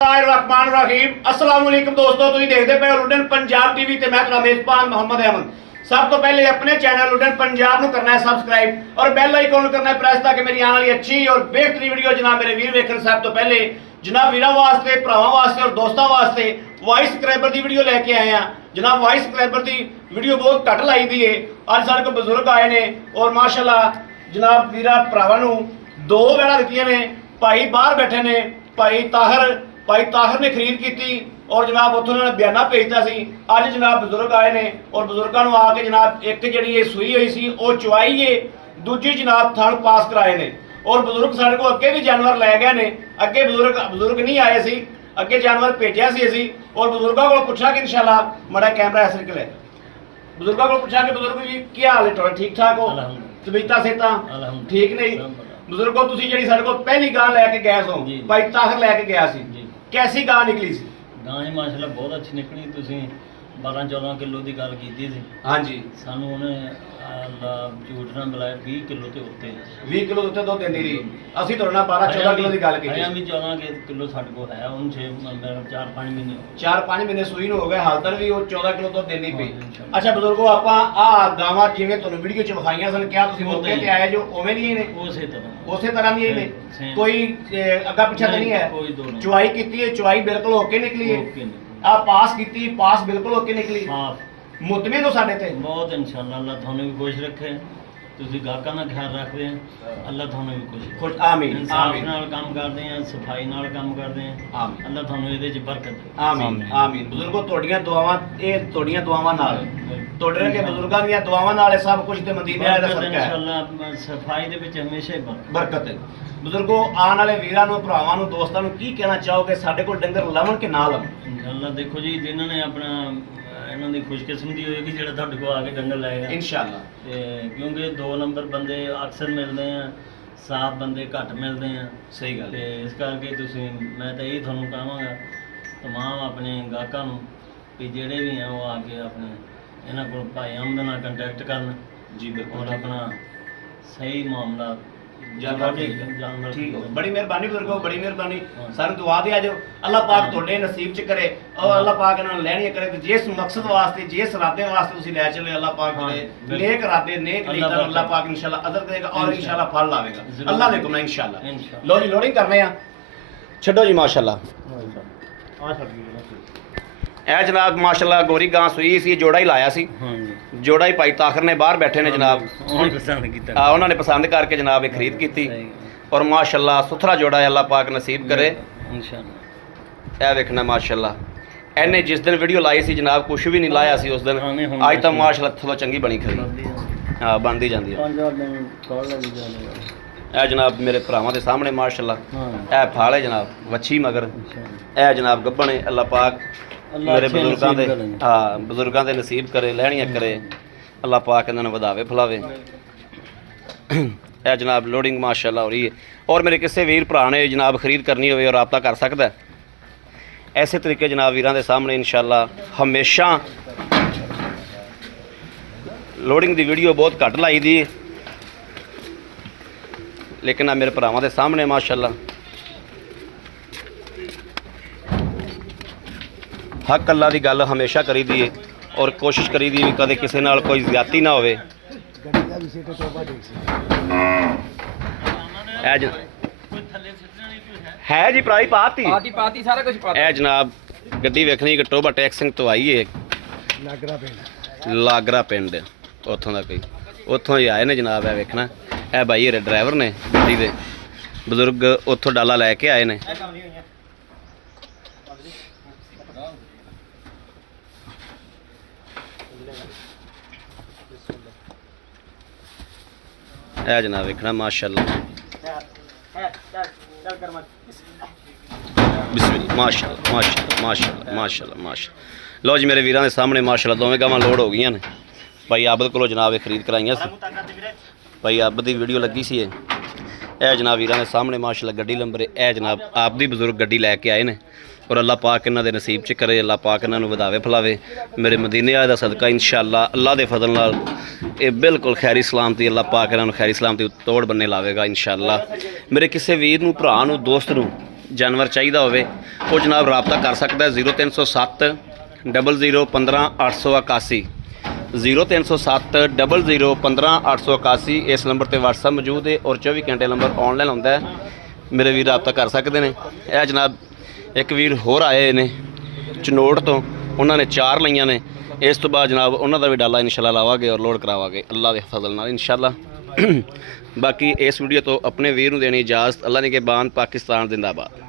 रहमान रहीम अस्सलाम वालेकुम दोस्तों, तुम देखते पे लुडन पंजाब टीवी ते मैं तुम्हारा मेजबान मोहम्मद अहमद। सब तो पहले अपने चैनल लुडन पंजाब को करना है सब्सक्राइब और बेल आइकन करना है प्रेस ताकि मेरी आने वाली अच्छी और बेहतरीन वीडियो जनाब मेरे वीर वेखन। सब तो पहले जनाब वीरों वास्ते, भरावां वास्ते और दोस्तों वास्ते वॉइस सब्सक्राइबर की वीडियो लेके आए हैं। जनाब वॉइस सब्सक्राइबर की वीडियो बहुत घट लाई दी है। अज साढ़े को बजुर्ग आए ने और माशाल्लाह जनाब वीरा भरावां नूं दो वेड़ा दित्तियां ने। भाई बाहर बैठे ने, भाई ताहिर ने खरीद की और जनाब उतों उन्होंने बयाना भेजता सी। अज जनाब बजुर्ग आए ने और बजुर्गों को आके जनाब एक जी सूई हुई सी वो चुवाई है, दूजी जनाब थण पास कराए ने और बजुर्ग साढ़े को अगे भी जानवर लै गए ने। अगे बजुर्ग नहीं आए सी, अगे जानवर भेजा सी असी और बजुर्गों को पूछा कि इंशाल्लाह माड़ा कैमरा ऐसे निकले। बजुर्गों को पूछा कि बजुर्ग जी क्या हाल है थोड़ा, ठीक ठाक हो, तबीयतां सेहतां ठीक नहीं? बजुर्गो तुसीं जिहड़ी साडे कोल पहली गां लैके गए सो, भाई ताहिर लैके गया सी, कैसी गां निकली सी? गां ही माशाल्लाह बहुत अच्छी निकली। तुसीं 12-14 किलो की गल की सी। हाँ जी, सानू उन्हें झूठ ना बुलाया 20 किलो ते उत्ते 20 किलो उत्ते दुध देंदी रही। ਅਸੀਂ ਤੁਹਾਡੇ ਨਾਲ 12-14 किलो की गल की। अजें भी 14 किलो साडे कोल है। हुण 4-5 महीने 4-5 महीने सूई ਨੂੰ ਹੋ ਗਏ, ਹਾਲ ਤੱਕ ਵੀ ਉਹ 14 ਕਿਲੋ ਦੁੱਧ ਦੇਣੀ ਪਈ। ਅੱਛਾ ਬਜ਼ੁਰਗੋ, ਆਪਾਂ ਆ ਗਾਵਾਂ ਜਿਵੇਂ ਤੁਹਾਨੂੰ ਵੀਡੀਓ 'ਚ ਵਿਖਾਈਆਂ ਸਨ, ਕਿਹਾ ਤੁਸੀਂ ਮੌਕੇ ਤੇ ਆਏ ਜੋ ਉਵੇਂ ਦੀਆਂ ਹੀ ਨੇ? ਉਸੇ ਤਰ੍ਹਾਂ ਦੀਆਂ ਹੀ ਨੇ, ਕੋਈ ਅੱਗਾ ਪਿੱਛਾ ਤਾਂ ਨਹੀਂ ਹੈ? ਚੁਆਈ ਕੀਤੀ ਹੈ, ਚੁਆਈ ਬਿਲਕੁਲ ਓਕੇ ਨਿਕਲੀ ਹੈ। ਆ ਪਾਸ ਕੀਤੀ, ਪਾਸ ਬਿਲकुल ਓਕੇ ਨਿਕਲੀ। ਮੁਤਮਿਨ ਹੋ ਸਾਡੇ ਤੇ? ਬਹੁਤ इंशाअल्लाह। अल्लाह ਤੁਹਾਨੂੰ ਵੀ ਖੁਸ਼ ਰੱਖੇ, ਤੁਸੀਂ ਗਾਹਕਾਂ ਦਾ ਖਿਆਲ ਰੱਖਦੇ ਆ, ਅੱਲਾਹ ਤੁਹਾਨੂੰ ਵੀ ਖੁਸ਼। ਆਮੀਨ ਆਮੀਨ। ਨਾਲ ਕੰਮ ਕਰਦੇ ਆ, ਸਫਾਈ ਨਾਲ ਕੰਮ ਕਰਦੇ ਆ, ਆਮੀਨ। ਅੱਲਾਹ ਤੁਹਾਨੂੰ ਇਹਦੇ 'ਚ ਬਰਕਤ ਦੇ। ਆਮੀਨ ਆਮੀਨ। ਬਜ਼ੁਰਗੋ ਤੁਹਾਡੀਆਂ ਦੁਆਵਾਂ, ਇਹ ਤੁਹਾਡੀਆਂ ਦੁਆਵਾਂ ਨਾਲ, ਤੁਹਾਡੇ ਵਰਗੇ ਬਜ਼ੁਰਗਾਂ ਦੀਆਂ ਦੁਆਵਾਂ ਨਾਲ ਇਹ ਸਭ ਕੁਝ ਤੇ ਮਦੀਨੇ ਵਾਲੇ ਦਾ ਸਦਕਾ ਹੈ। इंशाअल्लाह ਸਫਾਈ ਦੇ ਵਿੱਚ ਹਮੇਸ਼ਾ ਹੀ ਬਰਕਤ ਹੈ। ਬਜ਼ੁਰਗੋ ਆਉਣ ਵਾਲੇ ਵੀਰਾਂ ਨੂੰ, ਭਰਾਵਾਂ ਨੂੰ, ਦੋਸਤਾਂ ਨੂੰ ਕੀ ਕਹਿਣਾ ਚਾਹੋਗੇ ਸਾਡੇ ਕੋਲ ਡੰਗਰ ਲਵਣ ਕਿ ਨਾ ਲਵਣ? इंशाअल्लाह देखो जी, जिन्हों ने अपना इन्हों की खुशकिस्मती होएगी जो तुहाडे कोल आके डंगर लाएगा इंशाअल्लाह। ते क्योंकि 2 नंबर बंदे अक्सर मिलते हैं, साफ बंदे घट मिलते हैं। सही गल ते इस करके तुसीं, मैं तो यही तुहानूं कहांगा तमाम अपने गाहकां नूं कि जेड़े भी हैं वो आके अपने इन्हां कोल भाई अहमद नाल कंटैक्ट करन जी बिल्कुल और अपना सही मामला जानवर ठीक हो। बड़ी मेहरबानी बजुर्गो, बड़ी मेहरबानी। सानू दुआ दे आजो, अल्लाह पाक ਤੁਹਾਡੇ नसीब च करे और अल्लाह पाक इन्हां लैणियां करे ते जिस मकसद वास्ते, जिस इरादे वास्ते तुसीं लै चले, अल्लाह पाक दे नेक इरादे, नेक नीयत अल्लाह पाक इंशाअल्लाह अदर देगा और इंशाअल्लाह फल लावेगा अल्लाह ने हुक्म इंशाअल्लाह। लो जी लोडिंग करने आ, छड्डो जी माशाअल्लाह। आ छड्ड ਇਹ ਜਨਾਬ ਮਾਸ਼ਾਅੱਲਾ ਗੋਰੀ ਗਾਂ ਸੂਈ ਸੀ, ਜੋੜਾ ਹੀ ਲਾਇਆ ਸੀ। ਜੋੜਾ ਹੀ ਭਾਈ ਤਾਖਰ ਨੇ ਬਾਹਰ ਬੈਠੇ ਨੇ ਜਨਾਬ, ਉਹਨਾਂ ਨੇ ਪਸੰਦ ਕਰਕੇ ਜਨਾਬ ਇਹ ਖਰੀਦ ਕੀਤੀ ਔਰ ਮਾਸ਼ਾਅੱਲਾ ਸੁਥਰਾ ਜੋੜਾ ਹੈ, ਅੱਲਾਹ ਪਾਕ ਨਸੀਬ ਕਰੇ ਇੰਸ਼ਾਅੱਲਾ। ਇਹ ਵੇਖਣਾ ਮਾਸ਼ਾਅੱਲਾ, ਇਹਨੇ ਜਿਸ ਦਿਨ ਵੀਡੀਓ ਲਾਈ ਸੀ ਜਨਾਬ ਕੁਛ ਵੀ ਨਹੀਂ ਲਾਇਆ ਸੀ ਉਸ ਦਿਨ, ਅੱਜ ਤਾਂ ਮਾਸ਼ਾਅੱਲਾ ਥੋੜਾ ਚੰਗੀ ਬਣੀ ਖਰੀ। ਹਾਂ ਬਣਦੀ ਜਾਂਦੀ ਹੈ। ਇਹ ਜਨਾਬ ਮੇਰੇ ਭਰਾਵਾਂ ਦੇ ਸਾਹਮਣੇ ਮਾਸ਼ਾਅੱਲਾ ਇਹ ਫਾਲ ਹੈ ਜਨਾਬ, ਵੱਛੀ ਮਗਰ ਇਹ ਜਨਾਬ ਗੱਭਣ ਹੈ। ਅੱਲਾਹ ਪਾਕ मेरे बजुर्गों के, हाँ बजुर्गों के नसीब करे, लैनियां करे, अल्लाह पाक इन्होंने वधावे फुलावे। यह जनाब लोडिंग माशाअल्लाह हो रही है और मेरे किसी वीर भरा ने जनाब खरीद करनी हो रब्ता कर सकता है। ऐसे तरीके जनाब वीरों के सामने इंशाअल्लाह हमेशा लोडिंग की वीडियो बहुत घट लाई दी, लेकिन मेरे भरावां के सामने माशाअल्लाह हक अल्लाह की गल हमेशा करी दी है और कोशिश करी दी भी कदे किसी नाल कोई ज्यादती ना होवे। है जी प्राई पाती सारा कुछ पाती। ए जनाब गड्डी वेखनी कि टोबा टैक्स सिंह तो आई है लागरा पिंड उतों का, कोई उतों ही आए ने जनाब। है वेखना ए भाई ये ड्राइवर ने गड्डी दे, बजुर्ग उतों डाला लैके आए ने। है जनाब वेखना माशाअल्लाह, बिस्मिल्लाह माशाअल्लाह माशाअल्लाह माशाअल्लाह माशाअल्लाह माशाअल्लाह। लो जी मेरे वीरों के सामने माशाअल्लाह दोवें गावां लोड हो गई ने। भाई आबद को जनाब खरीद कराइयां सी, भाई आबद की वीडियो लगी सी। यह जनाब वीरों के सामने माशाअल्लाह गड्डी लंबर है जनाब आप दी बजुर्ग गड्डी लैके आए ने और अल्लाह पाक इन्हां दे नसीब च करे, अल्लाह पाक इन्हां नूं वधावे फुलावे मेरे मदीने वाले दा सदका इंशाअल्लाह। अल्लाह दे फजल नाल ये बिल्कुल खैरी सलामती, अल्लाह पाक इन्हां नूं खैरी सलामती तोड़ बन्ने लावेगा इंशाअल्लाह। मेरे किसी वीर नूं, भरा नूं, दोस्त नूं ਜਾਨਵਰ ਚਾਹੀਦਾ ਹੋਵੇ ਉਹ ਜਨਾਬ ਰਾਬਤਾ ਕਰ ਸਕਦਾ ਹੈ 0307 00 15 881 0307 00 15 881। ਇਸ ਨੰਬਰ ਤੇ WhatsApp ਮੌਜੂਦ ਹੈ ਔਰ 24 ਘੰਟੇ ਨੰਬਰ ਆਨਲਾਈਨ ਹੁੰਦਾ ਹੈ, ਮੇਰੇ ਵੀਰ ਰਾਬਤਾ ਕਰ ਸਕਦੇ ਨੇ। ਇਹ ਜਨਾਬ ਇੱਕ ਵੀਰ ਹੋਰ ਆਏ ਨੇ ਚਨੋੜ ਤੋਂ, ਉਹਨਾਂ ਨੇ 4 ਲਈਆਂ ਨੇ। ਇਸ ਤੋਂ ਬਾਅਦ ਜਨਾਬ ਉਹਨਾਂ ਦਾ ਵੀ ਡਾਲਾ ਇਨਸ਼ਾਅੱਲਾ ਲਾਵਾਂਗੇ ਔਰ ਲੋਡ ਕਰਾਵਾਂਗੇ ਅੱਲਾ ਦੇ ਫਜ਼ਲ ਨਾਲ ਇਨਸ਼ਾਅੱਲਾ। ਬਾਕੀ ਇਸ ਵੀਡੀਓ ਤੋਂ ਆਪਣੇ ਵੀਰ ਨੂੰ ਦੇਣੀ ਇਜਾਜ਼ਤ। ਅੱਲਾ ਨੇ ਕੇ ਬਾਨ, ਪਾਕਿਸਤਾਨ ਜ਼ਿੰਦਾਬਾਦ।